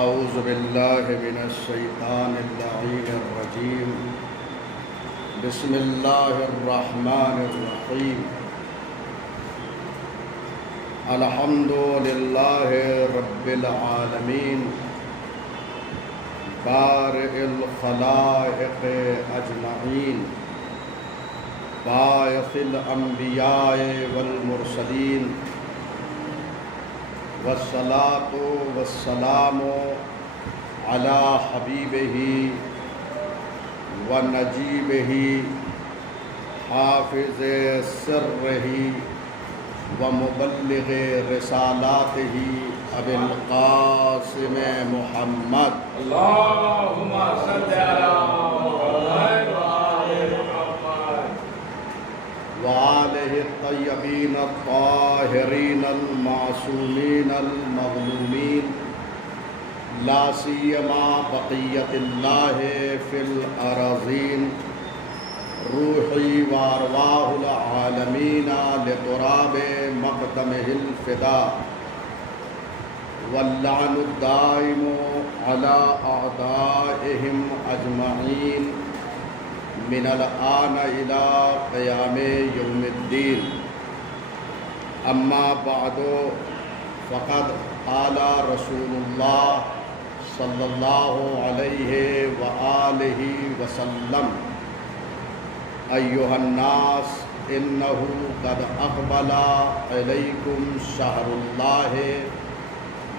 اعوذ باللہ من الشیطان اللعین الرجیم بسم اللہ الرحمن الرحیم الحمد للہ رب العالمین بارئ الخلائق اجمعین باعث الانبیاء والمرسلین والصلاة والسلام علی حبیبہ ونجیبہ حافظ سرہ ومبلغ رسالاتہ ابی القاسم محمد اللہم صل علی وآلہ الطیبین الطاہرین المعصومین المظلومین لا سیما بقیت اللہ فی الارضین روحی وارواح العالمین لتراب مقدمہ الفداء واللعن الدائم علی اعدائہم اجمعین من الآن الى قیام یوم الدین اما بعد فقد قال رسول اللہ صلی اللہ علیہ وآلہ وسلم ایہا الناس انہ قد اقبل علیکم شہر اللہ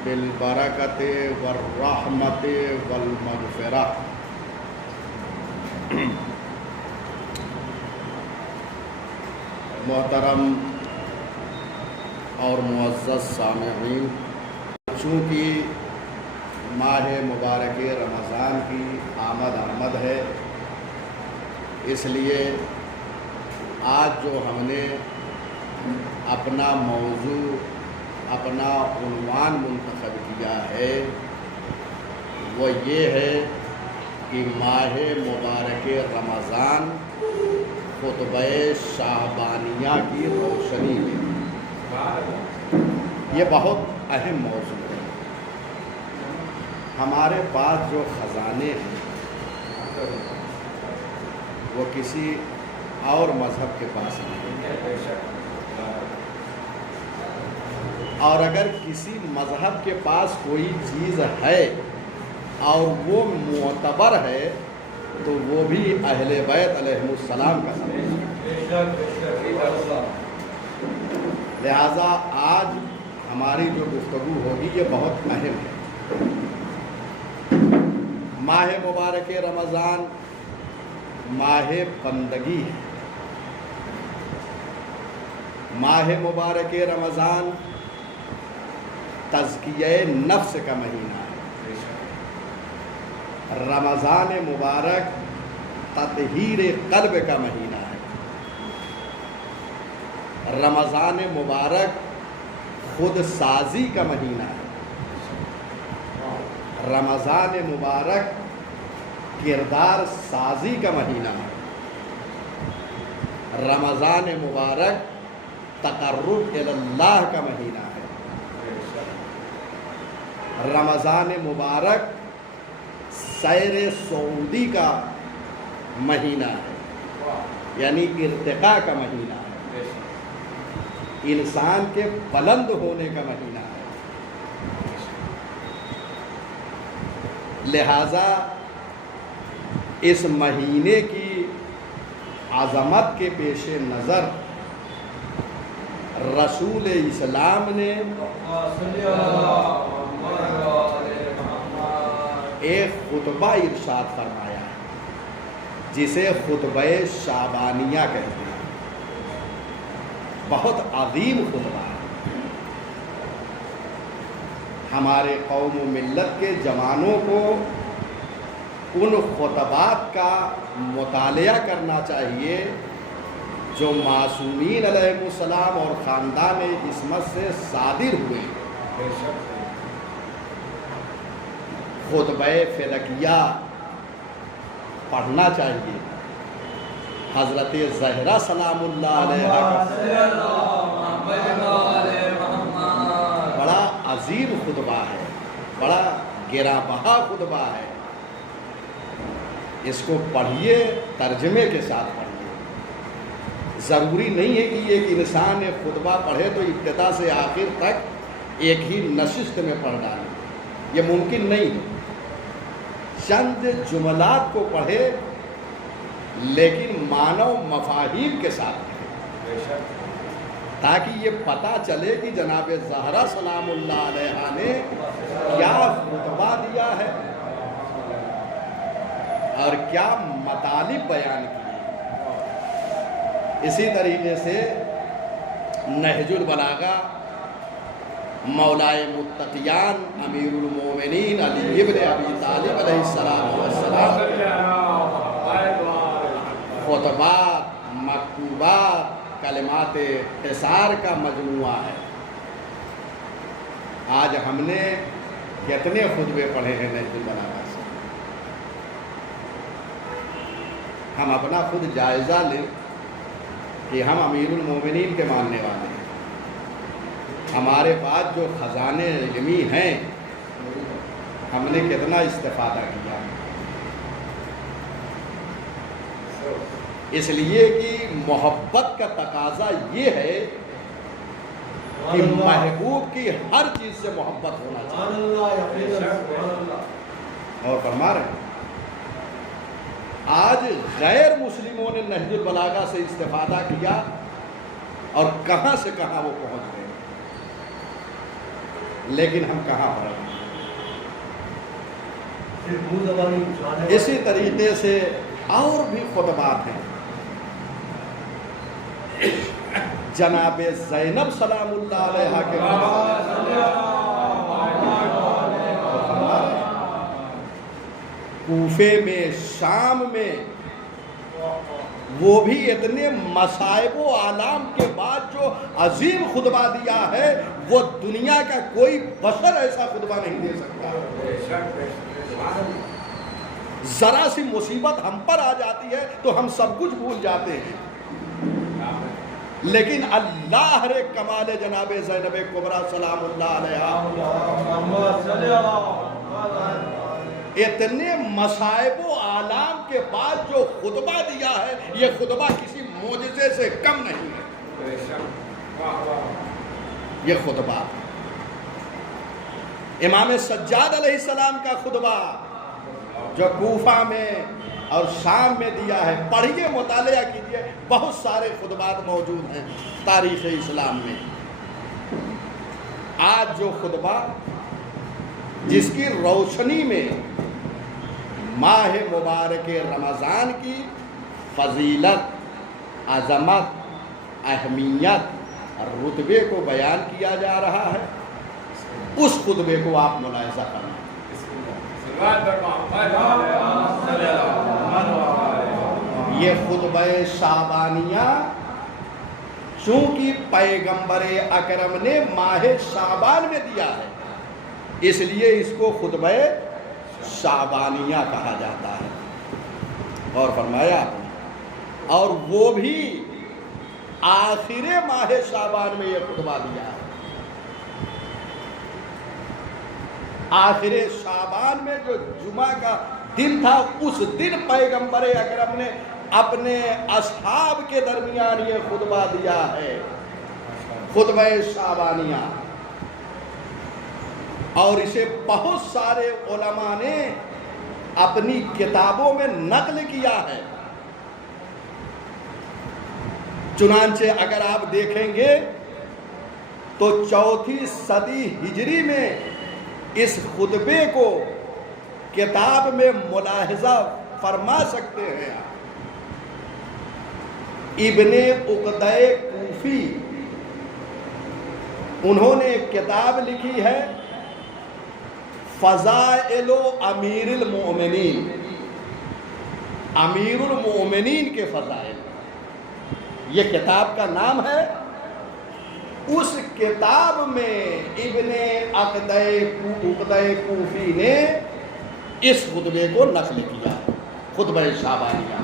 بالبرکۃ والرحمۃ والمغفرہ۔ محترم اور معزز سامعین، چونکہ ماہ مبارک رمضان کی آمد ہے، اس لیے آج جو ہم نے اپنا موضوع اپنا عنوان منتخب کیا ہے وہ یہ ہے کہ ماہ مبارک رمضان خطبہ شعبانیہ کی روشنی میں۔ یہ بہت اہم موضوع ہے۔ ہمارے پاس جو خزانے ہیں وہ کسی اور مذہب کے پاس نہیں ہیں، اور اگر کسی مذہب کے پاس کوئی چیز ہے اور وہ معتبر ہے تو وہ بھی اہل بیت علیہم السلام کا سبب ہے۔ لہٰذا آج ہماری جو گفتگو ہوگی یہ بہت اہم ہے۔ ماہ مبارک رمضان ماہ بندگی ہے۔ ماہ مبارک رمضان تزکیہ نفس کا مہینہ ہے۔ رمضان مبارک تطہیر قلب کا مہینہ ہے۔ رمضان مبارک خود سازی کا مہینہ ہے۔ رمضان مبارک کردار سازی کا مہینہ ہے۔ رمضان مبارک تقرب الی اللہ کا مہینہ ہے۔ رمضان مبارک سیر سعودی کا مہینہ ہے، یعنی ارتقاء کا مہینہ ہے، انسان کے بلند ہونے کا مہینہ ہے۔ لہٰذا اس مہینے کی عظمت کے پیش نظر رسول اسلام نے ایک خطبہ ارشاد فرمایا ہے جسے خطبہ شعبانیہ کہتے ہیں۔ بہت عظیم خطبہ ہے۔ ہمارے قوم و ملت کے جوانوں کو ان خطبات کا مطالعہ کرنا چاہیے جو معصومین علیہ السلام اور خاندان عصمت سے صادر ہوئے۔ خطبہ فلکیہ پڑھنا چاہیے۔ حضرت زہرا سلام اللہ علیہ کا بڑا عظیم خطبہ ہے، بڑا گرا بہا خطبہ ہے، اس کو پڑھیے، ترجمے کے ساتھ پڑھیے۔ ضروری نہیں ہے کہ ایک انسان ایک خطبہ پڑھے تو ابتدا سے آخر تک ایک ہی نشست میں پڑھ ڈالے، یہ ممکن نہیں ہے۔ چند جملات کو پڑھے لیکن معنی و مفاہیم کے ساتھ پڑھے، تاکہ یہ پتہ چلے کہ جناب زہرا سلام اللہ علیہا نے کیا خطبہ دیا ہے اور کیا مطالب بیان کیے۔ اسی طریقے سے نہج البلاغہ مولائے متقیان امیر المومنین علی ابن ابی طالب علیہ السلام خطبات، مکتوبات، کلمات اختصار کا مجموعہ ہے۔ آج ہم نے کتنے خطبے پڑھے ہیں نہج البلاغہ سے؟ ہم اپنا خود جائزہ لیں کہ ہم امیر المومنین کے ماننے والے ہیں، ہمارے پاس جو خزانے علمی ہیں ہم نے کتنا استفادہ کیا۔ اس لیے کہ محبت کا تقاضا یہ ہے کہ محبوب کی ہر چیز سے محبت ہونا چاہیے۔ اور فرما رہے ہیں آج غیر مسلموں نے نہج البلاغہ سے استفادہ کیا اور کہاں سے کہاں وہ پہنچ گئے، لیکن ہم کہاں پر ہیں؟ اسی طریقے سے اور بھی خطبات ہیں۔ جناب زینب سلام اللہ علیہا کے کوفے میں، شام میں، وہ بھی اتنے مصائب و آلام کے بعد جو عظیم خطبہ دیا ہے وہ دنیا کا کوئی بشر ایسا خطبہ نہیں دے سکتا۔ ذرا سی مصیبت ہم پر آ جاتی ہے تو ہم سب کچھ بھول جاتے ہیں، لیکن اللہ رے کمال جناب زینب کبریٰ سلام اللہ علیہا اتنے مصائب و آلام کے بعد جو خطبہ دیا ہے یہ خطبہ کسی معجزے سے کم نہیں ہے۔ یہ خطبہ امام سجاد علیہ السلام کا خطبہ جو کوفہ میں اور شام میں دیا ہے، پڑھیے، مطالعہ کیجیے، بہت سارے خطبات موجود ہیں تاریخ اسلام میں۔ آج جو خطبہ جس کی روشنی میں ماہ مبارک رمضان کی فضیلت، عظمت، اہمیت اور رتبے کو بیان کیا جا رہا ہے، اس خطبے کو آپ ملاحظہ کریں۔ یہ خطبہ شعبانیہ چونکہ پیغمبر اکرم نے ماہ شعبان میں دیا ہے، اس لیے اس کو خطبہ شعبانیہ کہا جاتا ہے۔ اور فرمایا اور وہ بھی آخر ماہ شعبان میں یہ خطبہ دیا ہے۔ آخر شعبان میں جو جمعہ کا دن تھا اس دن پیغمبر اکرم نے اپنے اصحاب کے درمیان یہ خطبہ دیا ہے، خطبہ شعبانیہ۔ اور اسے بہت سارے علماء نے اپنی کتابوں میں نقل کیا ہے۔ چنانچہ اگر آپ دیکھیں گے تو 4 صدی ہجری میں اس خطبے کو کتاب میں ملاحظہ فرما سکتے ہیں آپ۔ ابن عقدہ کوفی انہوں نے ایک کتاب لکھی ہے فضائل امیر المؤمنین، امیر المؤمنین کے فضائل، یہ کتاب کا نام ہے۔ اس کتاب میں ابن عقدہ کوفی نے اس خطبے کو نقل کیا، خطبہ شعبانیہ۔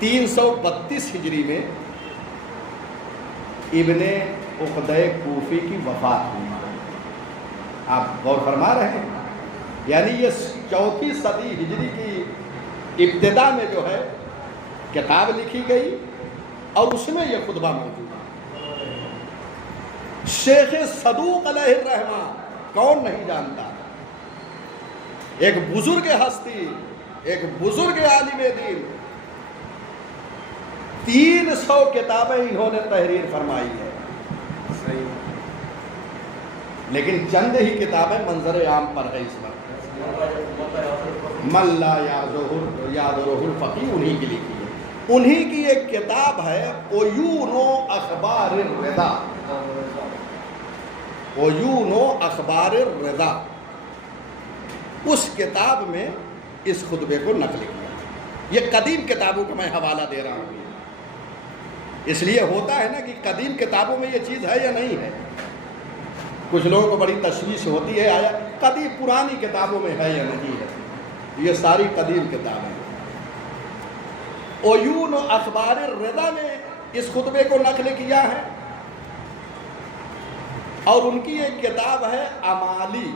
332 ہجری میں ابن عقدہ کوفی کی وفات ہوئی، آپ غور فرما رہے ہیں؟ یعنی یہ 4 صدی ہجری کی ابتدا میں جو ہے کتاب لکھی گئی اور اس میں یہ خطبہ موجود ہے۔ شیخ صدوق علیہ الرحمہ کون نہیں جانتا؟ ایک بزرگ ہستی، ایک بزرگ عالم دین، 300 کتابیں انہوں نے تحریر فرمائی ہے، لیکن چند ہی کتابیں منظر عام پر ہے اس وقت۔ من لا یعذرہ الفقیہ انہی کی لکھی ہے۔ انہی کی ایک کتاب ہے عیون و اخبار الرضا، عیون و اخبار الرضا، اس کتاب میں اس خطبے کو نقل کیا۔ یہ قدیم کتابوں کا میں حوالہ دے رہا ہوں، اس لیے ہوتا ہے نا کہ قدیم کتابوں میں یہ چیز ہے یا نہیں ہے۔ کچھ لوگوں کو بڑی تشویش ہوتی ہے آیا قدیم پرانی کتابوں میں ہے یا نہیں ہے۔ یہ ساری قدیم کتابیں، عیون و اخبار الرضا نے اس خطبے کو نقل کیا ہے، اور ان کی ایک کتاب ہے امالی،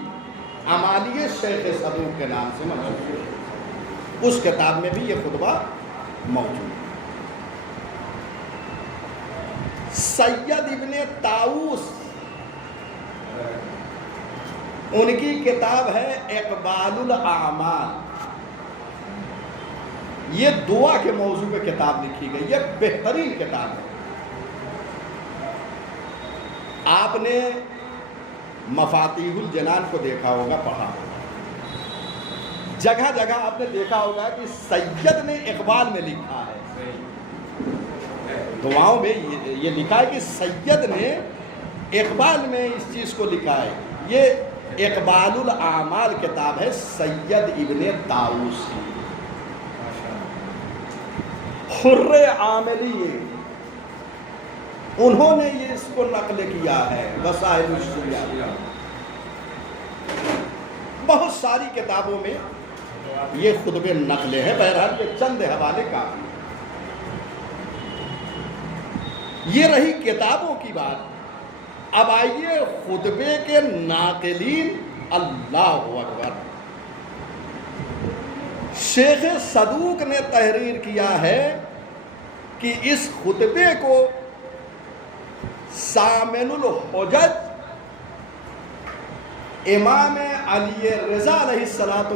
امالی شیخ صدوق کے نام سے مشہور ہے، اس کتاب میں بھی یہ خطبہ موجود ہے۔ سید ابن طاؤس، ان کی کتاب ہے اقبال الاعمال، یہ دعا کے موضوع پہ کتاب لکھی گئی، یہ بہترین کتاب ہے۔ آپ نے مفاتیح الجنان کو دیکھا ہوگا، پڑھا ہوگا، جگہ جگہ آپ نے دیکھا ہوگا کہ سید نے اقبال میں لکھا ہے، دعاؤں میں یہ لکھا ہے کہ سید نے اقبال میں اس چیز کو لکھا ہے۔ یہ اقبال الاعمال کتاب ہے سید ابن طاؤس کی، حر عاملی، انہوں نے یہ اس کو نقل کیا ہے۔ وسائل الشریعہ، بہت ساری کتابوں میں یہ خطبے نقلے ہیں، بہرحال یہ چند حوالے کافی ہیں۔ یہ رہی کتابوں کی بات، اب آئیے خطبے کے ناقلین۔ اللہ اکبر، شیخ صدوق نے تحریر کیا ہے کہ اس خطبے کو سامن الحجج امام علی رضا علیہ السلام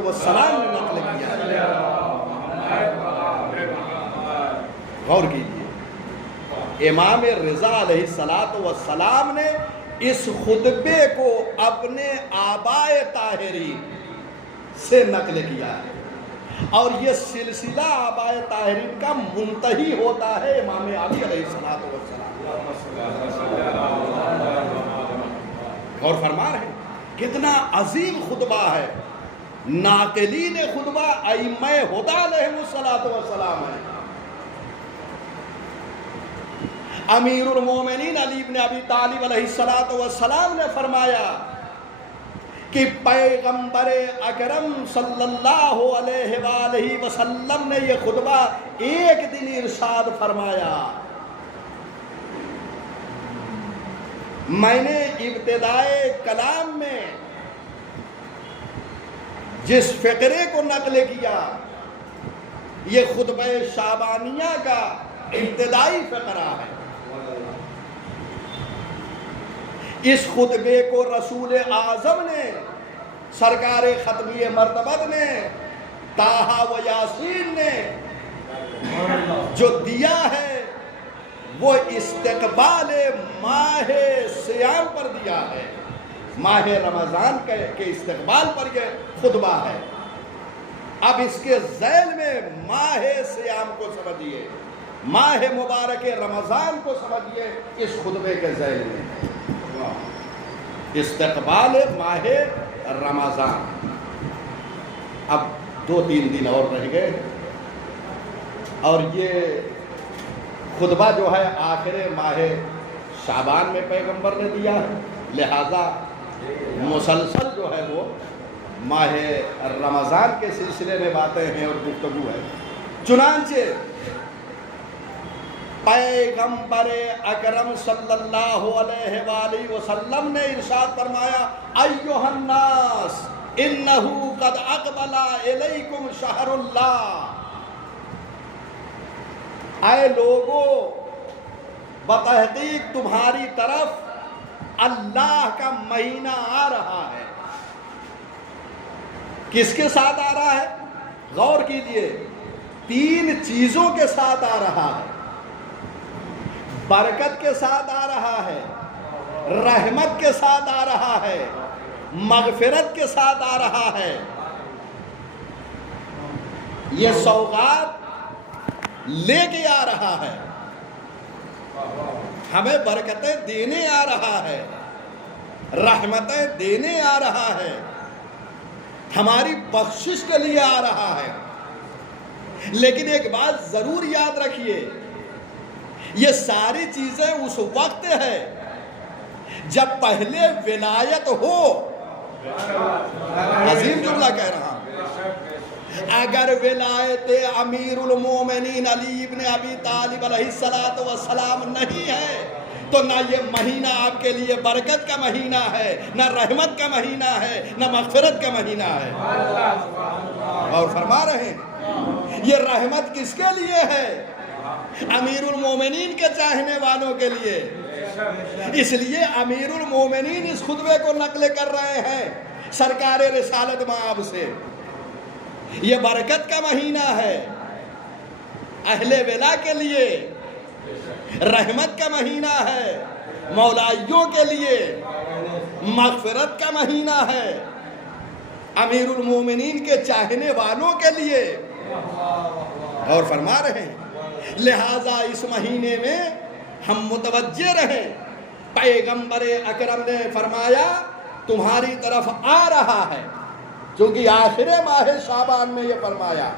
نے نقل کیا ہے۔ غور کیجیے، امام رضا علیہ السلام نے اس خطبے کو اپنے آبائے طاہرین سے نقل کیا ہے، اور یہ سلسلہ آبائے طاہرین کا منتہی ہوتا ہے امام علی علیہ السلام۔ غور فرما رہے ہیں کتنا عظیم خطبہ ہے، ناقلین خطبہ ائمہ ہدی علیہ السلام ہے۔ امیر المومنین علی بن ابی طالب علیہ السلام نے فرمایا کہ پیغمبر اکرم صلی اللہ علیہ وآلہ وسلم نے یہ خطبہ ایک دن ارشاد فرمایا، میں نے ابتدائے کلام میں جس فقرے کو نقل کیا، یہ خطبہ شعبانیہ کا ابتدائی فقرہ ہے۔ اس خطبے کو رسول اعظم نے، سرکار ختمی مرتبت نے، طٰہٰ و یاسین نے جو دیا ہے وہ استقبال ماہ صیام پر دیا ہے، ماہ رمضان کے استقبال پر یہ خطبہ ہے۔ اب اس کے ذیل میں ماہ صیام کو سمجھیے، ماہ مبارک رمضان کو سمجھیے، اس خطبے کے ذیل میں استقبال ماہ رمضان۔ اب 2-3 دن اور رہ گئے، اور یہ خطبہ جو ہے آخر ماہ شعبان میں پیغمبر نے دیا ہے، لہذا مسلسل جو ہے وہ ماہ رمضان کے سلسلے میں باتیں ہیں اور گفتگو ہے۔ چنانچہ پیغمبر اکرم صلی اللہ علیہ وآلہ وسلم نے ارشاد فرمایا ایھا الناس انہ قد اقبل الیکم شہر اللہ، اے لوگو بتحقیق تمہاری طرف اللہ کا مہینہ آ رہا ہے۔ کس کے ساتھ آ رہا ہے؟ غور کیجئے، 3 چیزوں کے ساتھ آ رہا ہے۔ برکت کے ساتھ آ رہا ہے، رحمت کے ساتھ آ رہا ہے، مغفرت کے ساتھ آ رہا ہے۔ یہ سوغات لے کے آ رہا ہے، ہمیں برکتیں دینے آ رہا ہے، رحمتیں دینے آ رہا ہے، ہماری بخشش کے لیے آ رہا ہے۔ لیکن ایک بات ضرور یاد رکھیے، یہ ساری چیزیں اس وقت ہے جب پہلے ولایت ہو۔ عظیم جملہ کہہ رہا ہوں۔ اگر ولایت امیر المومنین علی ابن ابی طالب علیہ السلام نہیں ہے تو نہ یہ مہینہ آپ کے لیے برکت کا مہینہ ہے، نہ رحمت کا مہینہ ہے، نہ مغفرت کا مہینہ ہے۔ اور فرما رہے ہیں یہ رحمت کس کے لیے ہے؟ امیر المومنین کے چاہنے والوں کے لیے۔ اس لیے امیر المومنین اس خطبے کو نقل کر رہے ہیں سرکار رسالت مآب سے۔ یہ برکت کا مہینہ ہے اہل ولا کے لیے، رحمت کا مہینہ ہے مولائیوں کے لیے، مغفرت کا مہینہ ہے امیر المومنین کے چاہنے والوں کے لیے۔ اور فرما رہے ہیں لہٰذا اس مہینے میں ہم متوجہ رہیں۔ پیغمبر اکرم نے فرمایا تمہاری طرف آ رہا ہے، چونکہ آخر ماہ شعبان میں یہ فرمایا۔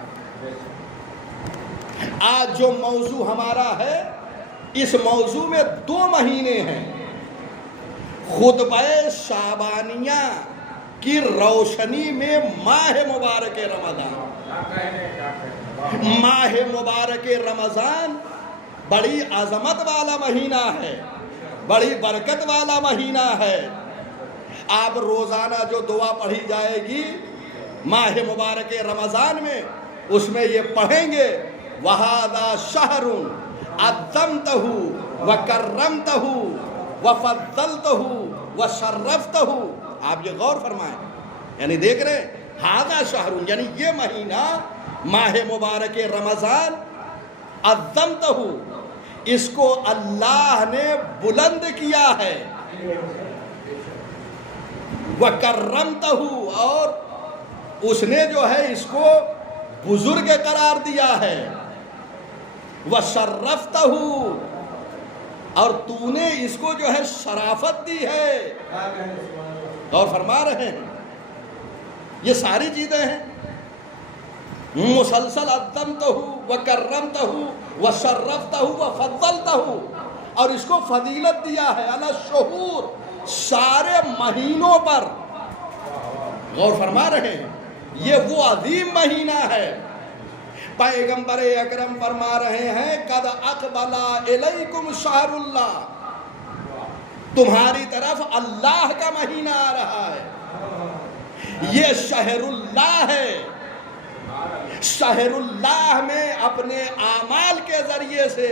آج جو موضوع ہمارا ہے، اس موضوع میں 2 مہینے ہیں۔ خطبہ شعبانیہ کی روشنی میں ماہ مبارک رمضان، ماہ مبارک رمضان بڑی عظمت والا مہینہ ہے، بڑی برکت والا مہینہ ہے۔ آپ روزانہ جو دعا پڑھی جائے گی ماہ مبارک رمضان میں، اس میں یہ پڑھیں گے وَهَذَا شَهْرٌ عَظَّمْتَهُ وَكَرَّمْتَهُ وَفَضَّلْتَهُ وَشَرَّفْتَهُ۔ آپ یہ غور فرمائیں، یعنی دیکھ رہے ہیں هَذَا شَهْرٌ یعنی یہ مہینہ ماہ مبارک رمضان، عَظَّمْتَهُ اس کو اللہ نے بلند کیا ہے، وَكَرَّمْتَهُ اور اس نے جو ہے اس کو بزرگ قرار دیا ہے، وَشَرَّفْتَهُ اور تو نے اس کو جو ہے شرافت دی ہے۔ اور فرما رہے ہیں یہ ساری چیزیں ہیں مسلسل عظمتہ وکرمتہ وشرفتہ وفضلتہ، اور اس کو فضیلت دیا ہے علی الشہور سارے مہینوں پر۔ غور فرما رہے ہیں یہ وہ عظیم مہینہ ہے۔ پیغمبر اکرم فرما رہے ہیں قد اقبل الیکم شہر اللہ، تمہاری طرف اللہ کا مہینہ آ رہا ہے۔ یہ شہر اللہ ہے، شہر اللہ میں اپنے اعمال کے ذریعے سے،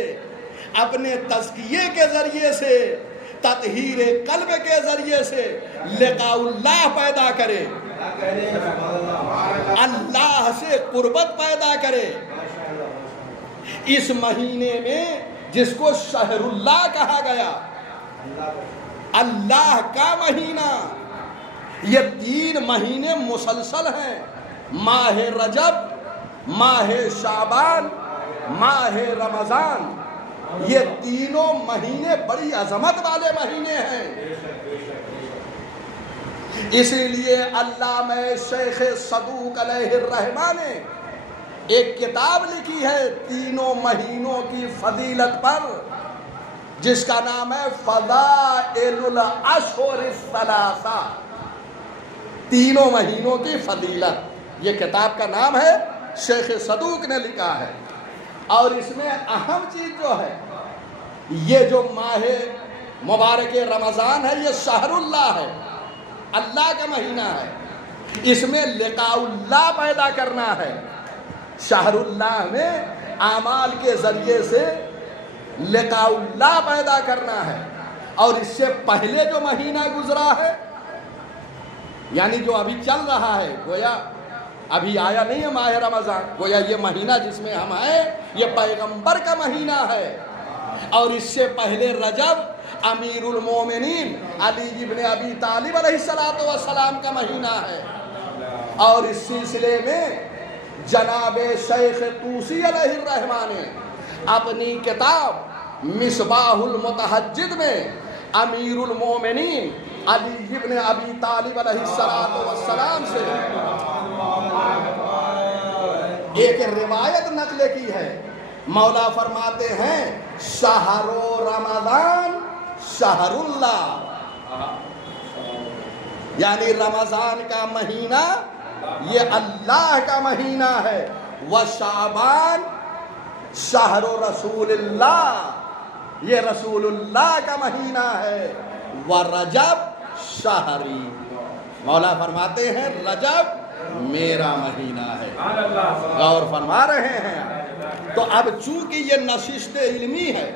اپنے تزکیے کے ذریعے سے، تطہیر قلب کے ذریعے سے لقاء اللہ پیدا کرے، اللہ سے قربت پیدا کرے۔ اس مہینے میں جس کو شہر اللہ کہا گیا، اللہ کا مہینہ، یہ 3 مہینے مسلسل ہیں، ماہ رجب، ماہ شعبان، ماہ رمضان، یہ تینوں مہینے بڑی عظمت والے مہینے ہیں۔ اسی لیے علامہ شیخ صدوق علیہ الرحمہ نے ایک کتاب لکھی ہے تینوں مہینوں کی فضیلت پر، جس کا نام ہے فضائل الاشہر الثلاثہ، تینوں مہینوں کی فضیلت۔ یہ کتاب کا نام ہے، شیخ صدوق نے لکھا ہے۔ اور اس میں اہم چیز جو ہے یہ جو ماہ مبارک رمضان ہے یہ شہر اللہ ہے، اللہ کا مہینہ ہے، اس میں لقاء اللہ پیدا کرنا ہے، شہر اللہ میں اعمال کے ذریعے سے لقاء اللہ پیدا کرنا ہے۔ اور اس سے پہلے جو مہینہ گزرا ہے یعنی جو ابھی چل رہا ہے، گویا ابھی آیا نہیں ہے ماہ رمضان، گویا یہ مہینہ جس میں ہم آئے یہ پیغمبر کا مہینہ ہے۔ اور اس سے پہلے رجب امیر المومنین علی ابن ابی طالب علیہ السلام کا مہینہ ہے۔ اور اس سلسلے میں جناب شیخ طوسی علیہ الرحمہ نے اپنی کتاب مصباح المتہجد میں امیر المومنین علی ابن ابی طالب علیہ السلام سے ایک روایت نقل کی ہے۔ مولا فرماتے ہیں شہر رمضان شہر اللہ، یعنی رمضان کا مہینہ یہ اللہ کا مہینہ ہے، وشعبان شہر رسول اللہ، یہ رسول اللہ کا مہینہ ہے، ورجب شہری، مولا فرماتے ہیں رجب میرا مہینہ ہے۔ غور فرما رہے ہیں۔ تو اب چونکہ یہ نشست علمی ہے،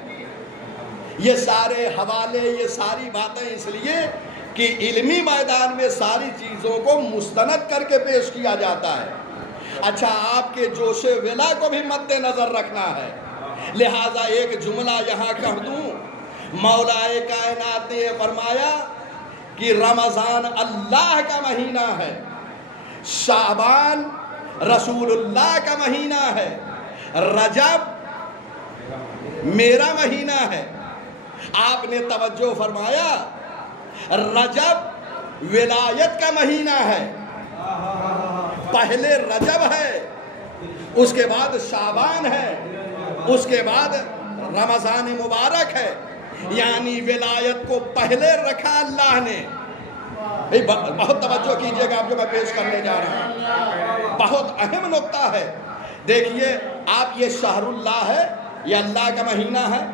یہ سارے حوالے یہ ساری باتیں اس لیے کہ علمی میدان میں ساری چیزوں کو مستند کر کے پیش کیا جاتا ہے۔ اچھا، آپ کے جوش ولا کو بھی مد نظر رکھنا ہے، لہٰذا ایک جملہ یہاں کہہ دوں، مولا کائنات نے فرمایا کہ رمضان اللہ کا مہینہ ہے، شعبان رسول اللہ کا مہینہ ہے، رجب میرا مہینہ ہے۔ آپ نے توجہ فرمایا رجب ولایت کا مہینہ ہے، پہلے رجب ہے، اس کے بعد شعبان ہے، اس کے بعد رمضان مبارک ہے، یعنی ولایت کو پہلے رکھا اللہ نے۔ بہت توجہ کیجئے گا، آپ جو میں پیش کرنے جا رہا ہوں بہت اہم نقطہ ہے۔ دیکھیے آپ، یہ شہر اللہ ہے، یہ اللہ کا مہینہ ہے،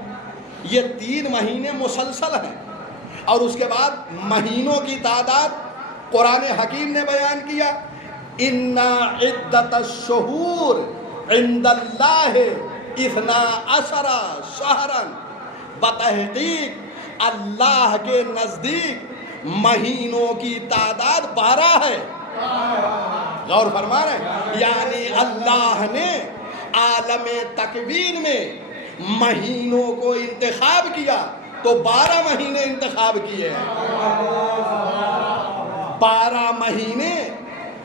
یہ 3 مہینے مسلسل ہیں، اور اس کے بعد مہینوں کی تعداد قرآن حکیم نے بیان کیا، اِنَّا عِدَّةَ الشُّهُورِ عِنْدَ اللَّهِ 12 شَهْرًا، بتحقیق اللہ کے نزدیک مہینوں کی تعداد 12 ہے۔ غور فرما رہے ہیں، یعنی اللہ نے عالم تکوین میں مہینوں کو انتخاب کیا تو 12 مہینے انتخاب کیے ہیں، 12 مہینے،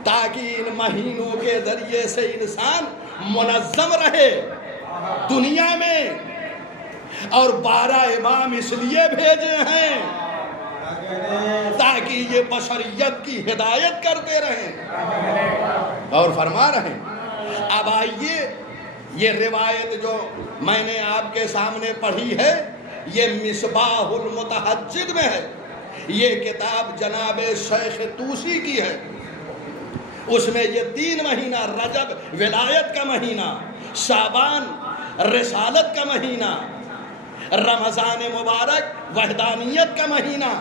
تاکہ ان مہینوں کے ذریعے سے انسان منظم رہے دنیا میں۔ اور 12 امام اس لیے بھیجے ہیں تاکہ یہ بشریت کی ہدایت کرتے رہیں۔ اور فرما رہے ہیں۔ اب آئیے، یہ روایت جو میں نے آپ کے سامنے پڑھی ہے یہ مصباح المتہجد میں ہے، یہ کتاب جناب شیخ طوسی کی ہے۔ اس میں یہ 3 مہینہ، رجب ولایت کا مہینہ، شعبان رسالت کا مہینہ، رمضان مبارک وحدانیت کا مہینہ،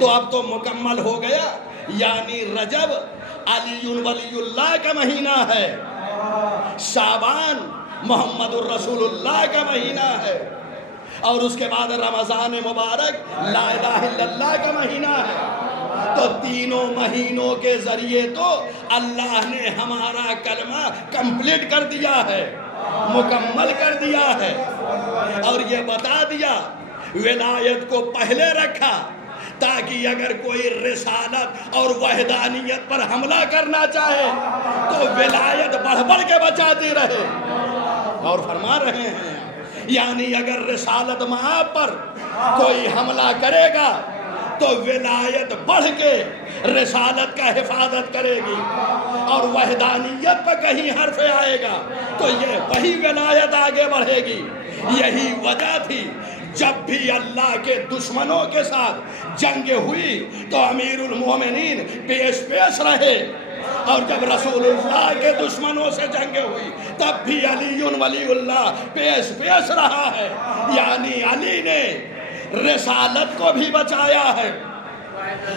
تو اب تو مکمل ہو گیا، یعنی رجب علی ولی اللہ کا مہینہ ہے، شعبان محمد الرسول اللہ کا مہینہ ہے، اور اس کے بعد رمضان مبارک لا الہ الا اللہ کا مہینہ ہے۔ تو تینوں مہینوں کے ذریعے تو اللہ نے ہمارا کلمہ کمپلیٹ کر دیا ہے، مکمل کر دیا ہے، اور یہ بتا دیا ولایت کو پہلے رکھا تاکہ اگر کوئی رسالت اور وحدانیت پر حملہ کرنا چاہے تو ولایت بڑھ بڑھ کے بچاتی رہے۔ اور فرما رہے ہیں، یعنی اگر رسالت مآب پر کوئی حملہ کرے گا تو ولایت بڑھ کے رسالت کا حفاظت کرے گی، اور وحدانیت پہ کہیں حرف آئے گا تو یہ وہی ولایت آگے بڑھے گی۔ یہی وجہ تھی جب بھی اللہ کے دشمنوں کے ساتھ جنگ ہوئی تو امیر المومنین پیش رہے، اور جب رسول اللہ کے دشمنوں سے جنگیں ہوئی تب بھی علی ولی اللہ پیش رہا ہے، یعنی علی نے رسالت کو بھی بچایا ہے،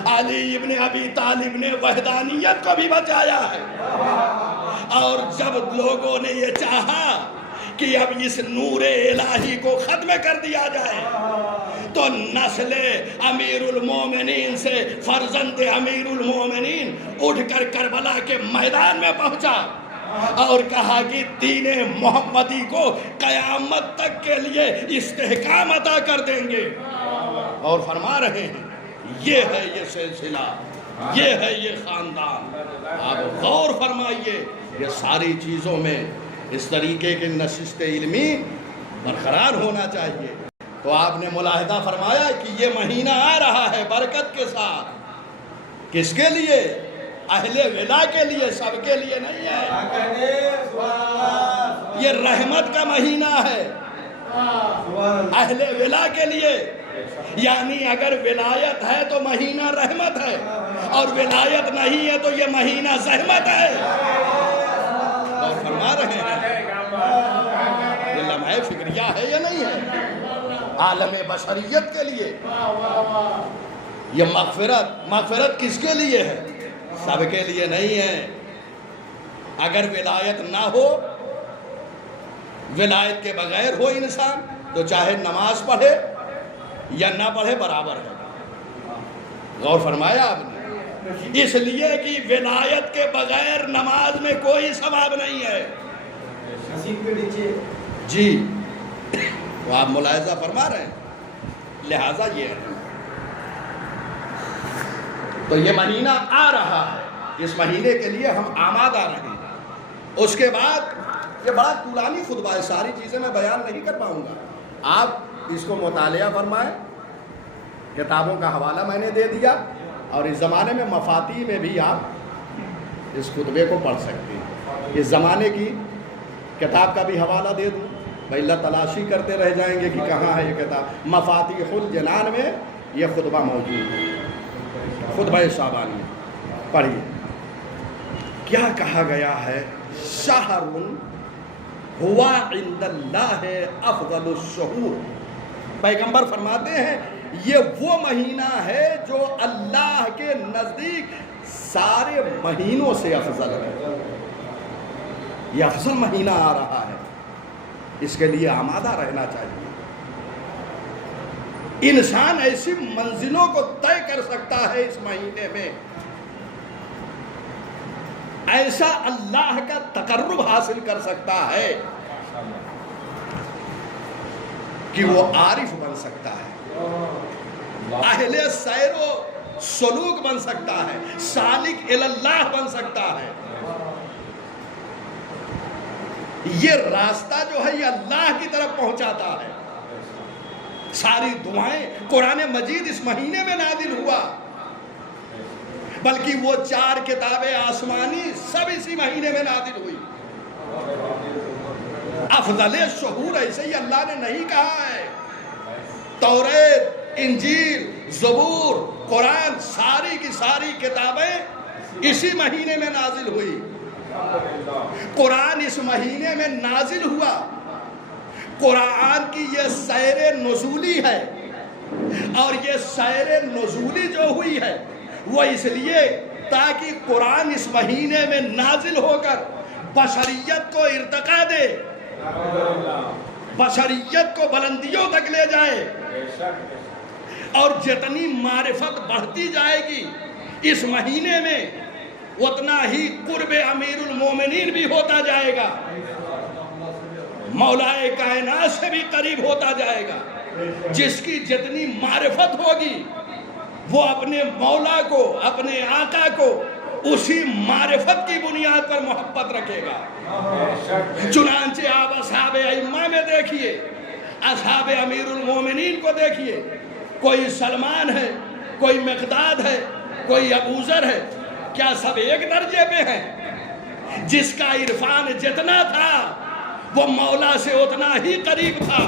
علی ابن ابی طالب نے وحدانیت کو بھی بچایا ہے۔ اور جب لوگوں نے یہ چاہا کہ اب اس نور الہی کو ختم کر دیا جائے تو نسل امیر المومنین سے فرزند امیر المومنین اٹھ کر کربلا کے میدان میں پہنچا اور کہا کہ دین محمدی کو قیامت تک کے لیے استحکام عطا کر دیں گے، اور فرما رہے ہیں یہ ہے یہ سلسلہ، یہ ہے یہ خاندان۔ آپ غور فرمائیے، یہ ساری چیزوں میں اس طریقے کے نشست علمی برقرار ہونا چاہیے۔ تو آپ نے ملاحظہ فرمایا کہ یہ مہینہ آ رہا ہے برکت کے ساتھ، کس کے لیے؟ اہل ولا کے لیے، سب کے لیے نہیں ہے۔ یہ رحمت کا مہینہ ہے اہل ولا کے لیے، یعنی اگر ولایت ہے تو مہینہ رحمت ہے، اور ولایت نہیں ہے تو یہ مہینہ زحمت ہے۔ اور فرما رہے ہیں یہ لمحہ فکریہ ہے یا نہیں ہے؟ عالم بشریت کے لیے یہ مغفرت کس کے لیے ہے؟ سب کے لیے نہیں ہے۔ اگر ولایت نہ ہو، ولایت کے بغیر ہو انسان تو چاہے نماز پڑھے یا نہ پڑھے برابر ہے۔ غور فرمایا آپ نے؟ اس لیے کہ ولایت کے بغیر نماز میں کوئی ثواب نہیں ہے۔ جی تو آپ ملاحظہ فرما رہے ہیں، لہذا یہ ہے۔ تو یہ مہینہ آ رہا ہے، اس مہینے کے لیے ہم آمادہ رہیں۔ اس کے بعد یہ بڑا طولانی خطبہ ہے، ساری چیزیں میں بیان نہیں کر پاؤں گا، آپ اس کو مطالعہ فرمائیں۔ کتابوں کا حوالہ میں نے دے دیا، اور اس زمانے میں مفاتی میں بھی آپ اس خطبے کو پڑھ سکتے ہیں۔ اس زمانے کی کتاب کا بھی حوالہ دے دوں، بھائی اللہ تلاشی کرتے رہ جائیں گے کہ کہاں ہے یہ کتاب۔ مفاتیح الجنان میں یہ خطبہ موجود ہے، خطبہ شعبانی پڑھیے۔ کیا کہا گیا ہے؟ شہر ہوا عند اللہ افضل الشہور۔ پیغمبر فرماتے ہیں یہ وہ مہینہ ہے جو اللہ کے نزدیک سارے مہینوں سے افضل ہے۔ یہ افضل مہینہ آ رہا ہے، اس کے لیے آمادہ رہنا چاہیے۔ انسان ایسی منزلوں کو طے کر سکتا ہے اس مہینے میں، ایسا اللہ کا تقرب حاصل کر سکتا ہے کہ وہ عارف بن سکتا ہے، اہل سیر و سلوک بن سکتا ہے، سالک اللہ بن سکتا ہے۔ یہ راستہ جو ہے یہ اللہ کی طرف پہنچاتا ہے۔ ساری دعائیں، قرآن مجید اس مہینے میں نازل ہوا، بلکہ وہ 4 کتابیں آسمانی سب اسی مہینے میں نازل ہوئی۔ افضل شہور ایسے ہی اللہ نے نہیں کہا ہے۔ توریت، انجیل، زبور، قرآن، ساری کی ساری کتابیں اسی مہینے میں نازل ہوئی۔ قرآن اس مہینے میں نازل ہوا۔ قرآن کی یہ سیر نزولی ہے، اور یہ سیر نزولی جو ہوئی ہے وہ اس لیے تاکہ قرآن اس مہینے میں نازل ہو کر بشریت کو ارتقا دے، بشریت کو بلندیوں تک لے جائے، اور جتنی معرفت بڑھتی جائے گی اس مہینے میں اتنا ہی قرب امیر المومنین بھی ہوتا جائے گا، مولا کائنات سے بھی قریب ہوتا جائے گا۔ جس کی جتنی معرفت ہوگی وہ اپنے مولا کو، اپنے آقا کو اسی معرفت کی بنیاد پر محبت رکھے گا۔ چنانچہ آپ اصحاب ائمہ میں دیکھیے، اصحاب امیر المومنین کو دیکھیے، کوئی سلمان ہے، کوئی مقداد ہے، کوئی ابوذر ہے، کیا سب ایک درجے پہ ہیں؟ جس کا عرفان جتنا تھا وہ مولا سے اتنا ہی قریب تھا۔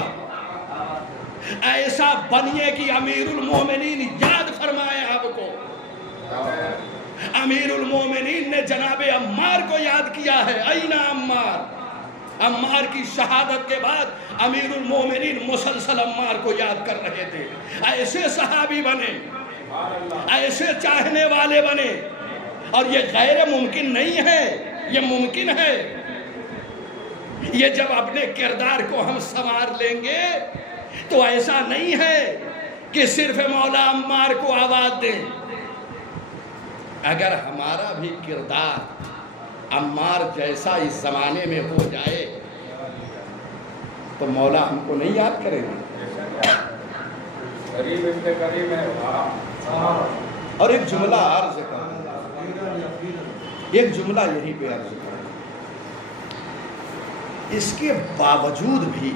ایسا بنیے کہ امیر المومنین یاد فرمائے آپ کو، امیر المومنین نے جناب عمار کو یاد کیا ہے. اینا عمار. عمار کی شہادت کے بعد امیر المومنین مسلسل عمار کو یاد کر رہے تھے. ایسے صحابی بنے, ایسے چاہنے والے بنے. اور یہ غیر ممکن نہیں ہے, یہ ممکن ہے. یہ جب اپنے کردار کو ہم سنوار لیں گے تو ایسا نہیں ہے کہ صرف مولا عمار کو آواز دیں. اگر ہمارا بھی کردار عمار جیسا اس زمانے میں ہو جائے تو مولا ہم کو نہیں یاد کرے گا. قریب ابن قریب ہے. اور ایک جملہ عرض کروں, ایک جملہ یہیں پہ عرض کروں. اس کے باوجود بھی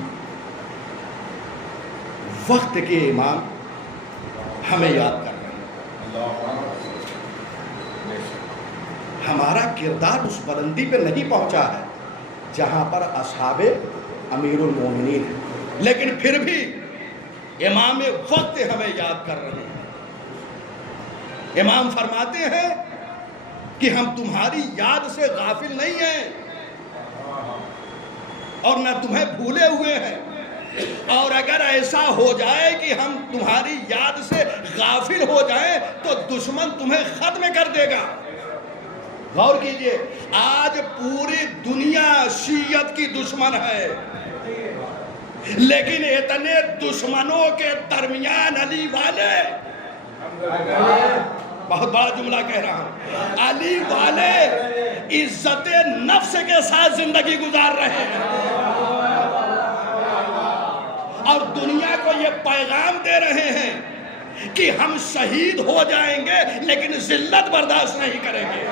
وقت کے امام ہمیں یاد کر رہے ہیں. ہمارا کردار اس بلندی پہ نہیں پہنچا ہے جہاں پر اصحاب امیر المومنین ہیں, لیکن پھر بھی امام وقت ہمیں یاد کر رہے ہیں. امام فرماتے ہیں کہ ہم تمہاری یاد سے غافل نہیں ہیں اور نہ تمہیں بھولے ہوئے ہیں. اور اگر ایسا ہو جائے کہ ہم تمہاری یاد سے غافل ہو جائیں تو دشمن تمہیں ختم کر دے گا. غور کیجئے, آج پوری دنیا شیعت کی دشمن ہے, لیکن اتنے دشمنوں کے درمیان علی والے, بہت بڑا جملہ کہہ رہا ہوں, علی والے عزت نفس کے ساتھ زندگی گزار رہے ہیں اور دنیا کو یہ پیغام دے رہے ہیں کہ ہم شہید ہو جائیں گے لیکن ذلت برداشت نہیں کریں گے.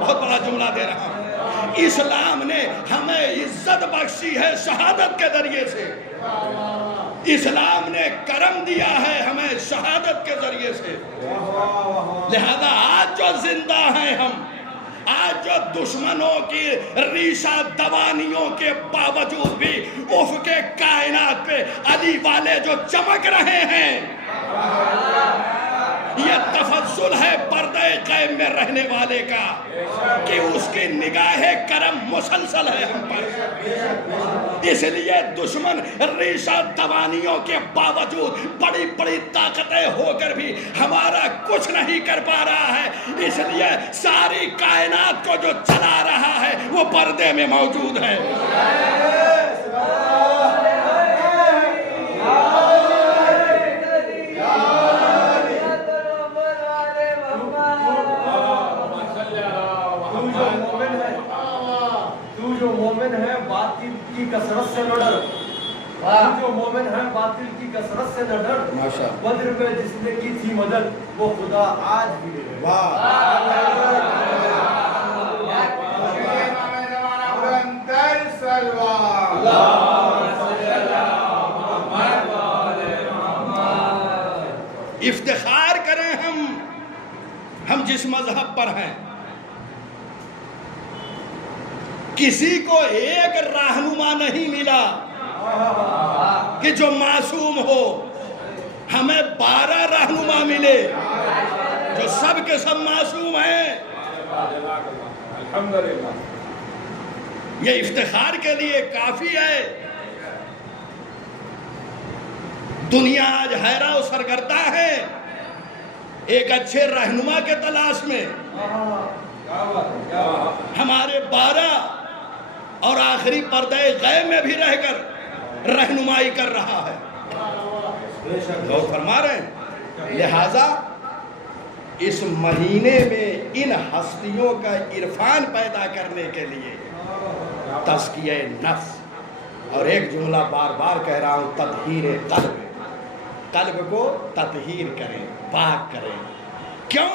بہت بڑا جملہ دے رہا ہوں. اسلام نے ہمیں عزت بخشی ہے شہادت کے ذریعے سے. اسلام نے کرم دیا ہے ہمیں شہادت کے ذریعے سے. لہذا آج جو زندہ ہیں ہم, آج جو دشمنوں کی ریشہ دوانیوں کے باوجود بھی افق کائنات پہ علی والے جو چمک رہے ہیں, یہ تفضل ہے پردہ غیب میں رہنے والے کا کہ اس کی نگاہ کرم مسلسل ہے ہم پر. اس لیے دشمن ریشہ دوانیوں کے باوجود بڑی بڑی طاقتیں ہو کر بھی ہمارا کچھ نہیں کر پا رہا ہے. اس لیے ساری کائنات کو جو چلا رہا ہے وہ پردے میں موجود ہے. مومن ہے باطل کی کثرت سے نہ ڈر, جو مومن ہے باطل کی کثرت سے نہ ڈر. بدر میں جس نے کی تھی مدد وہ خدا آج بھی ہے. افتخار کریں ہم جس مذہب پر ہیں. کسی کو ایک رہنما نہیں ملا کہ جو معصوم ہو. ہمیں 12 رہنما ملے جو سب کے سب معصوم ہیں. الحمدللہ. یہ افتخار کے لیے کافی ہے. دنیا آج حیران و سرگردہ ہے ایک اچھے رہنما کے تلاش میں. ہمارے 12 اور آخری پردہ غیب میں بھی رہ کر رہنمائی کر رہا ہے. لوگ فرما رہے ہیں. لہذا اس مہینے میں ان ہستیوں کا عرفان پیدا کرنے کے لیے تزکیہ نفس, اور ایک جملہ بار بار کہہ رہا ہوں, تطہیر قلب. قلب کو تطہیر کریں, پاک کریں. کیوں؟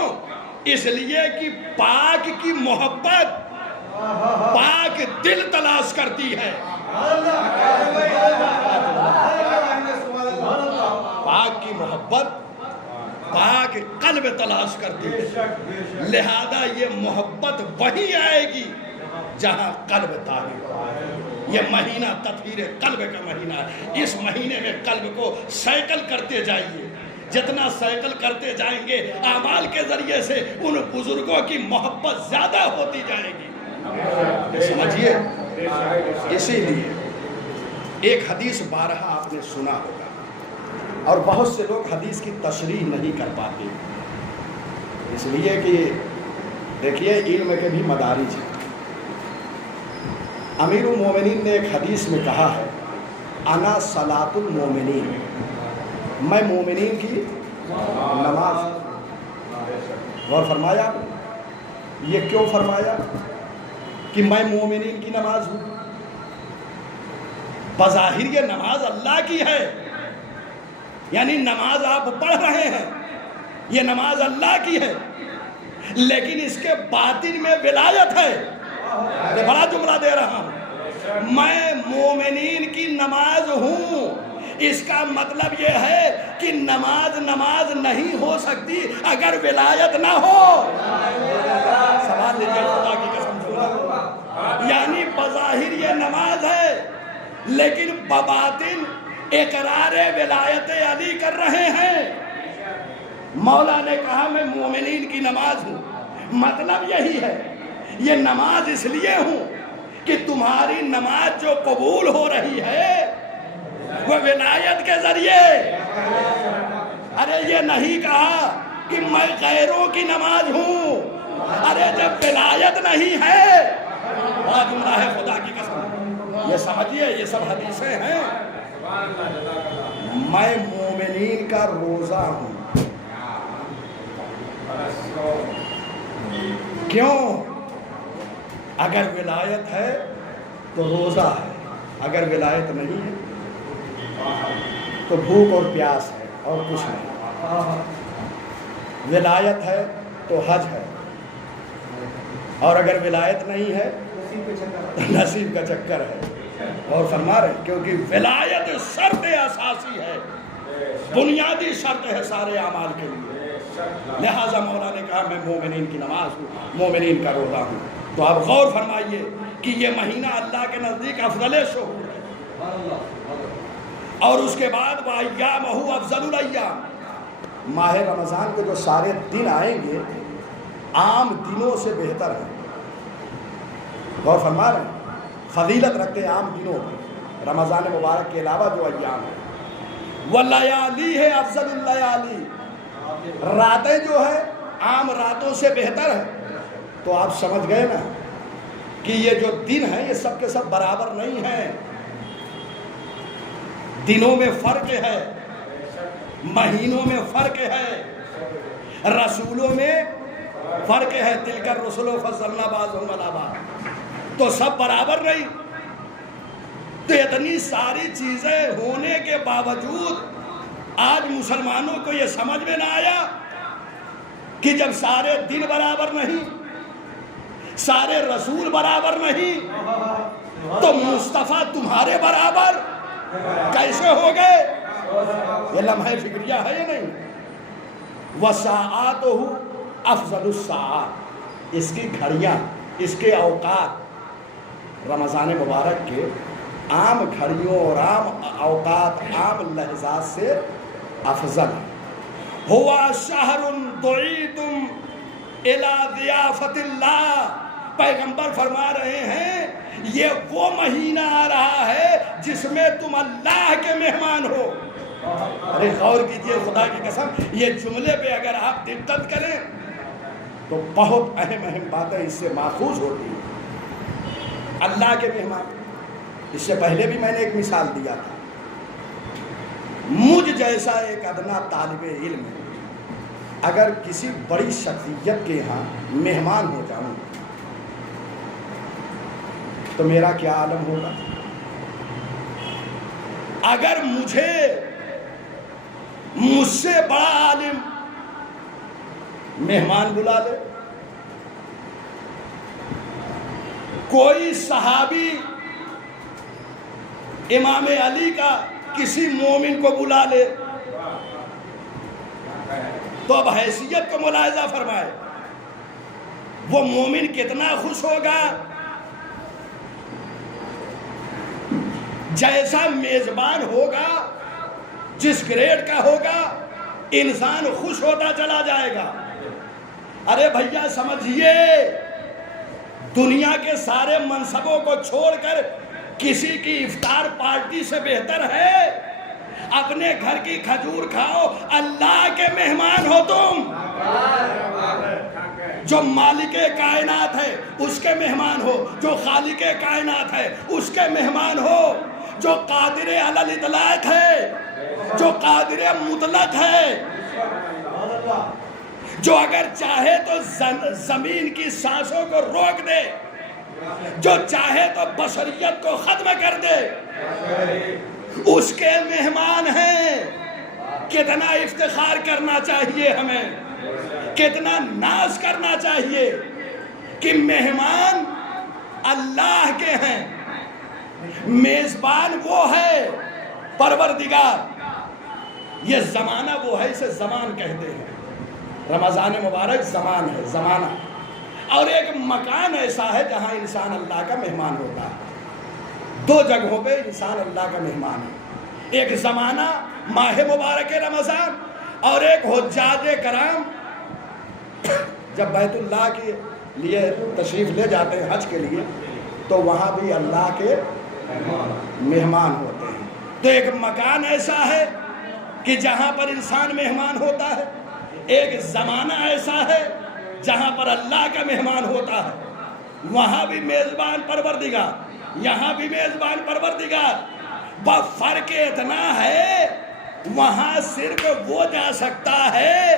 اس لیے کہ پاک کی محبت پاک دل تلاش کرتی ہے. پاک کی محبت پاک قلب تلاش کرتی ہے. لہذا یہ محبت وہی آئے گی جہاں قلب طاہر ہو. یہ مہینہ تطہیر قلب کا مہینہ ہے. اس مہینے میں قلب کو سیکل کرتے جائیے, جتنا سائیکل کرتے جائیں گے اعمال کے ذریعے سے ان بزرگوں کی محبت زیادہ ہوتی جائے گی. سمجھیے. اسی لیے ایک حدیث بارہا آپ نے سنا ہوگا اور بہت سے لوگ حدیث کی تشریح نہیں کر پاتے، اس لیے کہ دیکھیے علم کے بھی مدارج ہیں. امیر المومنین نے ایک حدیث میں کہا ہے انا صلاۃ المومنین، میں مومنین کی نماز. غور فرمایا یہ کیوں فرمایا کہ میں مومنین کی نماز ہوں؟ بظاہر یہ نماز اللہ کی ہے، یعنی نماز آپ پڑھ رہے ہیں یہ نماز اللہ کی ہے، لیکن اس کے باطن میں ولایت ہے. بڑا جملہ دے رہا ہوں، میں مومنین کی نماز ہوں. اس کا مطلب یہ ہے کہ نماز نہیں ہو سکتی اگر ولایت نہ ہو. سوال لیجیے خدا کی قسم سے، یعنی بظاہر یہ نماز ہے لیکن بباطن اقرار ولایت علی کر رہے ہیں. مولا نے کہا میں مومنین کی نماز ہوں، مطلب یہی ہے یہ نماز اس لیے ہوں کہ تمہاری نماز جو قبول ہو رہی ہے وہ ولایت کے ذریعے. ارے یہ نہیں کہا کہ میں غیروں کی نماز ہوں. ارے جب ولایت نہیں ہے بڑا جملہ ہے خدا کی قسم، یہ سمجھیے یہ سب حدیثیں ہیں. میں مومنین کا روزہ ہوں. کیوں؟ اگر ولایت ہے تو روزہ ہے، اگر ولایت نہیں ہے تو بھوک اور پیاس ہے اور کچھ نہیں. ولایت ہے تو حج ہے، اور اگر ولایت نہیں ہے تو نصیب کا چکر ہے. اور فرما رہے ہیں کیونکہ ولایت شرط اساسی ہے، بنیادی شرط ہے سارے اعمال کے لیے. لہٰذا مولا نے کہا میں مومنین کی نماز ہوں، مومنین کا روزہ ہوں. تو آپ غور فرمائیے کہ یہ مہینہ اللہ کے نزدیک افضل شہور ہے، اور اس کے بعد وَأَيَّامُهُ أَفْضَلُ الْأَيَّامِ، ماہ رمضان کے جو سارے دن آئیں گے عام دنوں سے بہتر ہیں. غور فرما رہے ہیں، فضیلت رکھتے ہیں عام دنوں میں رمضان مبارک کے علاوہ جو ایام ہیں. وَاللَّيَالِهِ أَفْضَلُ اللَّيَالِي، راتیں جو ہے عام راتوں سے بہتر ہے. تو آپ سمجھ گئے نا کہ یہ جو دن ہیں یہ سب کے سب برابر نہیں ہیں، دنوں میں فرق ہے، مہینوں میں فرق ہے، رسولوں میں فرق ہے. تلک الرسل فضلنا بعضهم علی بعض، تو سب برابر نہیں. تو اتنی ساری چیزیں ہونے کے باوجود آج مسلمانوں کو یہ سمجھ میں نہ آیا کہ جب سارے دن برابر نہیں، سارے رسول برابر نہیں، تو مصطفیٰ تمہارے برابر کیسے ہو گئے؟ یہ لمحہ فکریہ ہے یا نہیں؟ وَسَاعَاتُهُ أَفْضَلُ السَّاعَات، اس کی گھڑیاں، اس کے اوقات رمضان مبارک کے عام گھڑیوں اور عام اوقات، عام لحظات سے افضل. ہوا شہر دعیتم الی ضیافت اللہ، پیغمبر فرما رہے ہیں یہ وہ مہینہ آ رہا ہے جس میں تم اللہ کے مہمان ہو. ارے غور کیجئے خدا کی قسم، یہ جملے پہ اگر آپ دقت کریں تو بہت اہم باتیں اس سے ماخوذ ہوتی ہیں. اللہ کے مہمان، اس سے پہلے بھی میں نے ایک مثال دیا تھا. مجھ جیسا ایک ادنا طالب علم اگر کسی بڑی شخصیت کے ہاں مہمان ہو جاؤں تو میرا کیا عالم ہوگا؟ اگر مجھ سے بڑا عالم مہمان بلا لے، کوئی صحابی امام علی کا کسی مومن کو بلا لے، تو اب حیثیت کو ملاحظہ فرمائے، وہ مومن کتنا خوش ہوگا. جیسا میزبان ہوگا، جس گریڈ کا ہوگا انسان خوش ہوتا چلا جائے گا. ارے بھیا سمجھیے، دنیا کے سارے منصبوں کو چھوڑ کر کسی کی افطار پارٹی سے بہتر ہے اپنے گھر کی کھجور کھاؤ. اللہ کے مہمان ہو تم، جو مالک کائنات ہے اس کے مہمان ہو، جو خالق کائنات ہے اس کے مہمان ہو، جو قادر علی الاطلاق ہے، جو قادر مطلق ہے، جو اگر چاہے تو زمین کی سانسوں کو روک دے، جو چاہے تو بشریت کو ختم کر دے، اس کے مہمان ہیں. کتنا افتخار کرنا چاہیے ہمیں، کتنا ناز کرنا چاہیے کہ مہمان اللہ کے ہیں، میزبان وہ ہے پروردگار. یہ زمانہ وہ ہے، اسے زمان کہتے ہیں. رمضان مبارک زمان ہے، زمانہ. اور ایک مکان ایسا ہے جہاں انسان اللہ کا مہمان ہوتا ہے. دو جگہوں پہ انسان اللہ کا مہمان ہے. ایک زمانہ ماہ مبارک رمضان، اور ایک حجاج کرام جب بیت اللہ کے لیے تشریف لے جاتے ہیں حج کے لیے، تو وہاں بھی اللہ کے مہمان ہوتے ہیں. تو ایک مکان ایسا ہے کہ جہاں پر انسان مہمان ہوتا ہے، ایک زمانہ ایسا ہے جہاں پر اللہ کا مہمان ہوتا ہے. وہاں بھی میزبان پروردگار، یہاں بھی میزبان پروردگار. بس فرق اتنا ہے وہاں صرف وہ جا سکتا ہے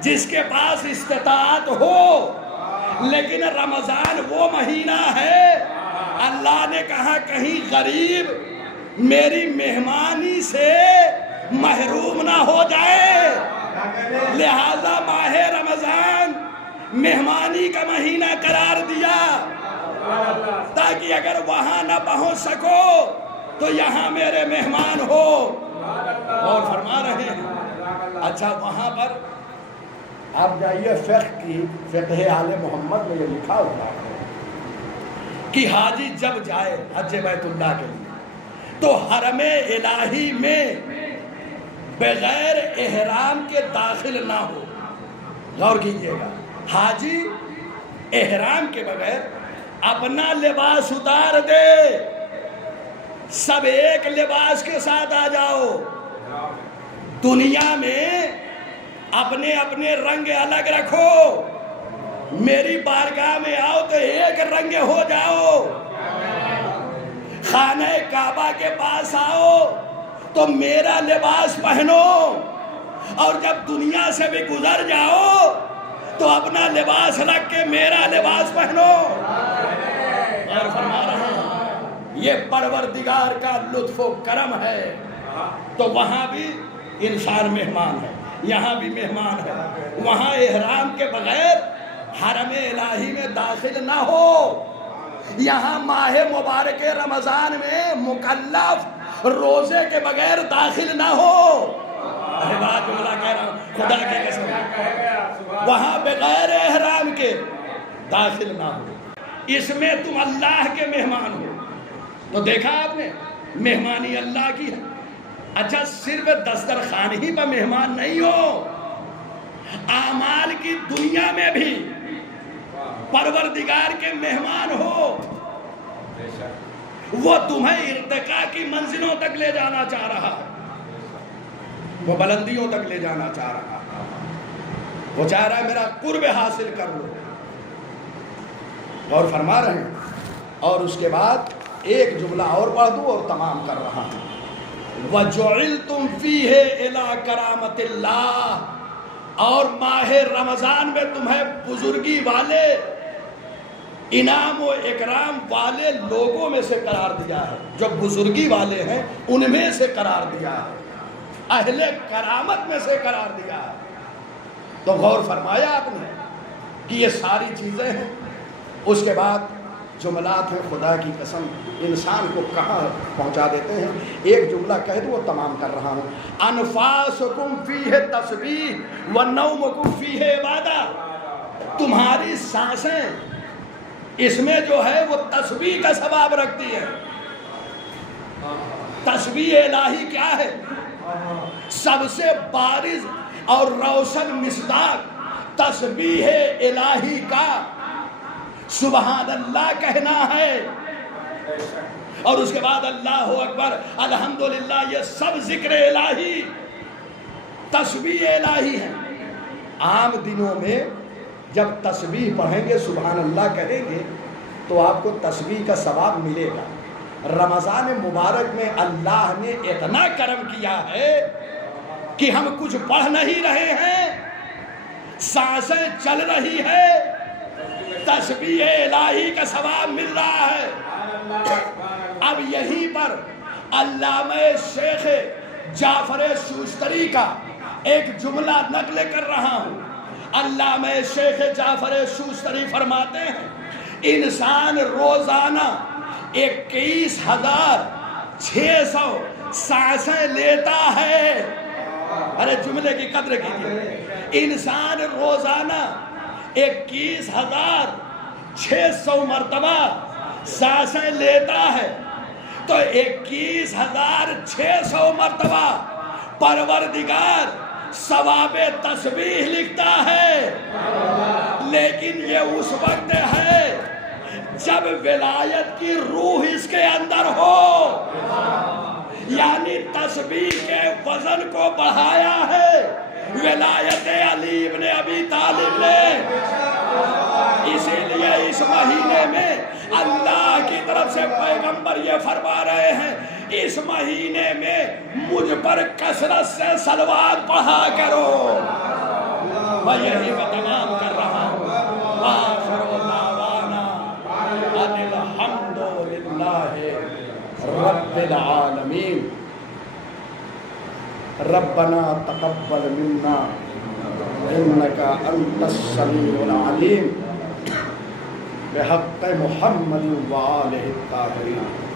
جس کے پاس استطاعت ہو، لیکن رمضان وہ مہینہ ہے اللہ نے کہا کہیں غریب میری مہمانی سے محروم نہ ہو جائے. لہذا ماہ رمضان مہمانی کا مہینہ قرار دیا تاکہ اگر وہاں نہ پہنچ سکو تو یہاں میرے مہمان ہو. اور فرما رہے ہیں. اچھا وہاں پر آپ جائیے فقہ آل محمد میں یہ لکھا ہوتا ہے کہ حاجی جب جائے حج بیت اللہ کے لیے تو حرم الہی میں بغیر احرام کے داخل نہ ہو. غور کیجئے گا، حاجی احرام کے بغیر اپنا لباس اتار دے، سب ایک لباس کے ساتھ آ جاؤ. دنیا میں اپنے اپنے رنگ الگ رکھو، میری بارگاہ میں آؤ تو ایک رنگ ہو جاؤ. خانہ کعبہ کے پاس آؤ تو میرا لباس پہنو، اور جب دنیا سے بھی گزر جاؤ تو اپنا لباس رکھ کے میرا لباس پہنو. اور فرما رہے ہیں یہ پروردگار کا لطف و کرم ہے. تو وہاں بھی انسان مہمان ہے، یہاں بھی مہمان ہے. وہاں احرام کے بغیر حرم الہی میں داخل نہ ہو. یہاں ماہ مبارک رمضان میں مکلف روزے کے بغیر داخل نہ ہو. بات جملہ کہہ رہا ہوں خدا کی قسم، وہاں بغیر احرام کے داخل نہ ہو. اس میں تم اللہ کے مہمان ہو. تو دیکھا آپ نے مہمانی اللہ کی ہے. اچھا صرف دسترخوان ہی پر مہمان نہیں ہو، اعمال کی دنیا میں بھی پروردگار کے مہمان ہو. وہ تمہیں ارتقاء کی منزلوں تک لے جانا چاہ رہا ہے، وہ بلندیوں تک لے جانا چاہ رہا ہے. وہ چاہ رہا ہے میرا قرب حاصل کر لو. اور فرما رہے ہیں. اور اس کے بعد ایک جملہ اور پڑھ دوں اور تمام کر رہا ہوں. وَجُعِلْتُمْ فِيهِ إِلَىٰ كَرَامَةِ اللَّهِ. اور ماہ رمضان میں تمہیں بزرگی والے، انعام و اکرام والے لوگوں میں سے قرار دیا ہے. جو بزرگی والے ہیں ان میں سے قرار دیا ہے، اہل کرامت میں سے قرار دیا ہے. تو غور فرمایا آپ نے کہ یہ ساری چیزیں ہیں. اس کے بعد جملات ہیں خدا کی قسم انسان کو کہاں پہنچا دیتے ہیں. ایک جملہ کہہ دوں اور تمام کر رہا ہوں. انفاسکم فیہ تسبیح ونومکم فیہ عبادہ. تمہاری سانسیں اس میں جو ہے وہ تسبیح کا ثواب رکھتی ہے. تسبیح الہی کیا ہے؟ سب سے بارز اور روشن مصداق تسبیح الہی کا سبحان اللہ کہنا ہے، اور اس کے بعد اللہ اکبر الحمدللہ، یہ سب ذکر الہی تسبیح الہی ہے۔ عام دنوں میں جب تسبیح پڑھیں گے، سبحان اللہ کہیں گے، تو آپ کو تسبیح کا ثواب ملے گا۔ رمضان مبارک میں اللہ نے اتنا کرم کیا ہے کہ ہم کچھ پڑھ نہیں رہے ہیں، سانسیں چل رہی ہے، تسبیح الہی کا ثواب مل رہا ہے۔ اب یہیں پر علامہ شیخ جعفر شوستری کا ایک جملہ نقل کر رہا ہوں۔ علامہ شیخ جعفر شوستری فرماتے ہیں انسان روزانہ 21,600 سانسیں لیتا ہے۔ ارے جملے کی قدر کیجیے، انسان روزانہ 21,600 مرتبہ سانسیں لیتا ہے، تو 21,600 مرتبہ پروردگار ثواب تسبیح لکھتا ہے۔ لیکن یہ اس وقت ہے جب ولایت کی روح اس کے اندر ہو، یعنی تسبیح کے وزن کو بڑھایا ہے ولایت علی ابن ابی طالب نے۔ اسی لیے اس مہینے میں اللہ کی طرف سے پیغمبر یہ فرما رہے ہیں، اس مہینے میں مجھ پر کثرت سے صلوات پڑھا کرو۔ میں یہی میں تمام کر رہا ہوں۔ وآخر دعوانا ان الحمد للہ رب العالمین۔ ربنا تقبل منا انك انت السميع العليم بحق محمد وآلہ الطاہرین۔